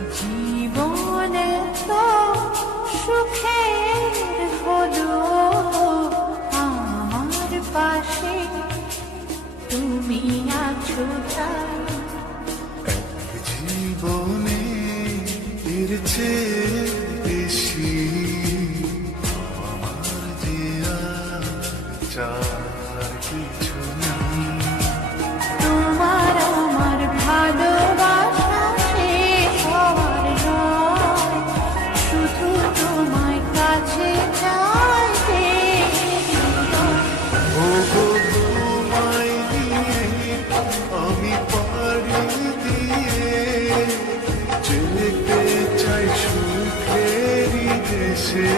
জীবনে তো সুখের হলো আমার পাশে তুমি আছো তাই। জীবনে এর চেয়ে বেশি আমার যে আর চার কিছু নেই। তোমার আমার ভালোবাসা শেষ হওয়ার নয়, শুধু তোমায় কাছে চাইতে। ওগো তোমায় দিয়ে আমি পাড়ি দিয়ে যেতে চাই সুখেরই দেশে।